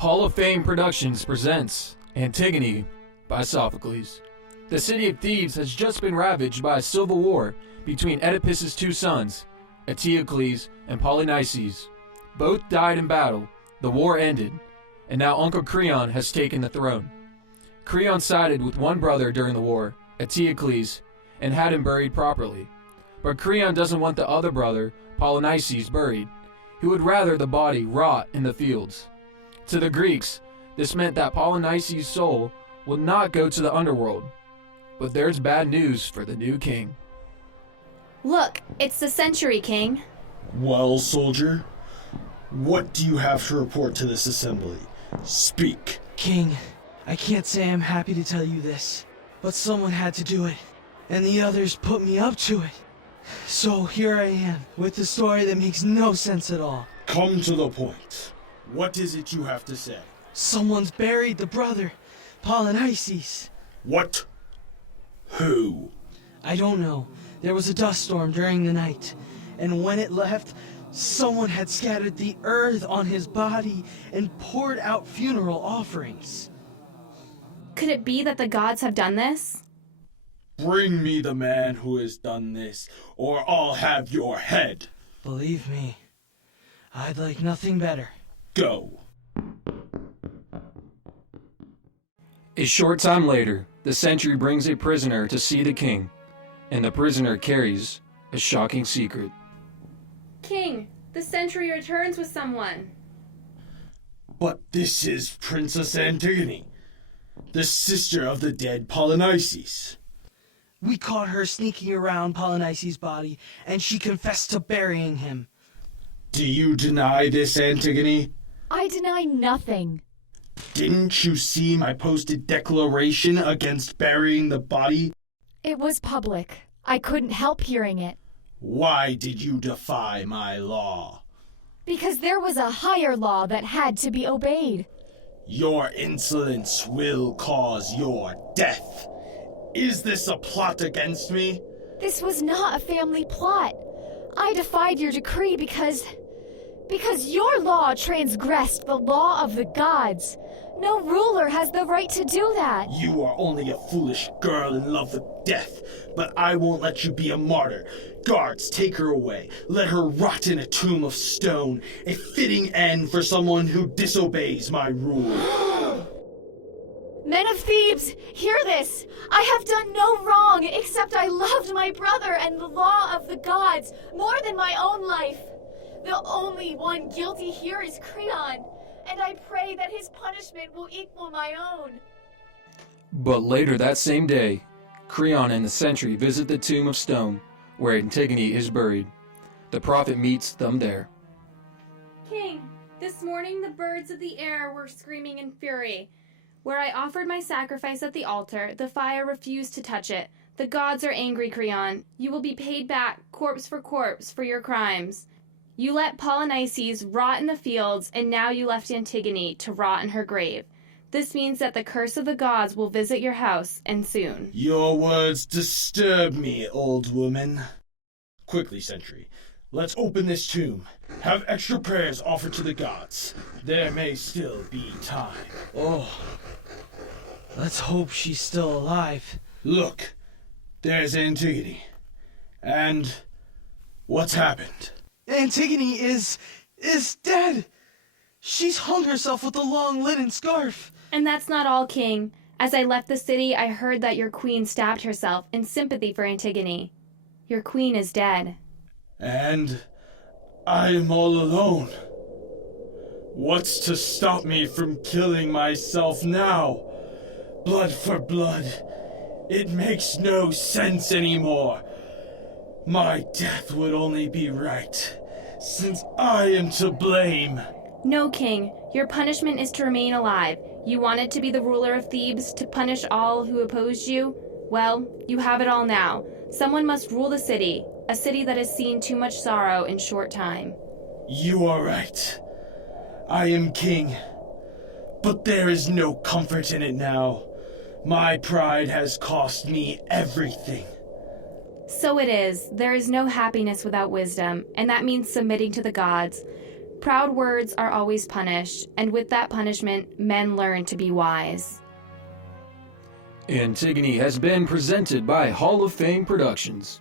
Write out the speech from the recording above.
Hall of Fame Productions presents Antigone by Sophocles. The city of Thebes has just been ravaged by a civil war between Oedipus's two sons, Eteocles and Polynices. Both died in battle, the war ended, and now Uncle Creon has taken the throne. Creon sided with one brother during the war, Eteocles, and had him buried properly. But Creon doesn't want the other brother, Polynices, buried. He would rather the body rot in the fields. To the Greeks, this meant that Polynices' soul would not go to the underworld. But there's bad news for the new king. Look, it's the Century King. Well, soldier, what do you have to report to this assembly? Speak. King, I can't say I'm happy to tell you this, but someone had to do it, and the others put me up to it. So here I am, with a story that makes no sense at all. Come to the point. What is it you have to say? Someone's buried the brother, Polynices. What? Who? I don't know. There was a dust storm during the night, and when it left, someone had scattered the earth on his body and poured out funeral offerings. Could it be that the gods have done this? Bring me the man who has done this, or I'll have your head. Believe me, I'd like nothing better. Go. A short time later, the sentry brings a prisoner to see the king, and the prisoner carries a shocking secret. King, the Century returns with someone. But this is Princess Antigone, the sister of the dead Polynices. We caught her sneaking around Polynices' body, and she confessed to burying him. Do you deny this, Antigone? I deny nothing. Didn't you see my posted declaration against burying the body? It was public. I couldn't help hearing it. Why did you defy my law? Because there was a higher law that had to be obeyed. Your insolence will cause your death. Is this a plot against me? This was not a family plot. I defied your decree because your law transgressed the law of the gods. No ruler has the right to do that. You are only a foolish girl in love with death, but I won't let you be a martyr. Guards, take her away. Let her rot in a tomb of stone, a fitting end for someone who disobeys my rule. Men of Thebes, hear this! I have done no wrong, except I loved my brother and the law of the gods more than my own life. The only one guilty here is Creon, and I pray that his punishment will equal my own. But later that same day, Creon and the sentry visit the tomb of stone where Antigone is buried. The prophet meets them there. King, this morning the birds of the air were screaming in fury. Where I offered my sacrifice at the altar, the fire refused to touch it. The gods are angry, Creon. You will be paid back, corpse, for your crimes. You let Polynices rot in the fields, and now you left Antigone to rot in her grave. This means that the curse of the gods will visit your house, and soon. Your words disturb me, old woman. Quickly, sentry. Let's open this tomb. Have extra prayers offered to the gods. There may still be time. Oh, let's hope she's still alive. Look, there's Antigone. And what's happened? Antigone is dead. She's hung herself with a long linen scarf. And that's not all, King. As I left the city, I heard that your queen stabbed herself in sympathy for Antigone. Your queen is dead. And I am all alone. What's to stop me from killing myself now? Blood for blood. It makes no sense anymore. My death would only be right, since I am to blame. No, King. Your punishment is to remain alive. You wanted to be the ruler of Thebes, to punish all who opposed you? Well, you have it all now. Someone must rule the city, a city that has seen too much sorrow in short time. You are right. I am king. But there is no comfort in it now. My pride has cost me everything. So it is. There is no happiness without wisdom, and that means submitting to the gods. Proud words are always punished, and with that punishment, men learn to be wise. Antigone has been presented by Hall of Fame Productions.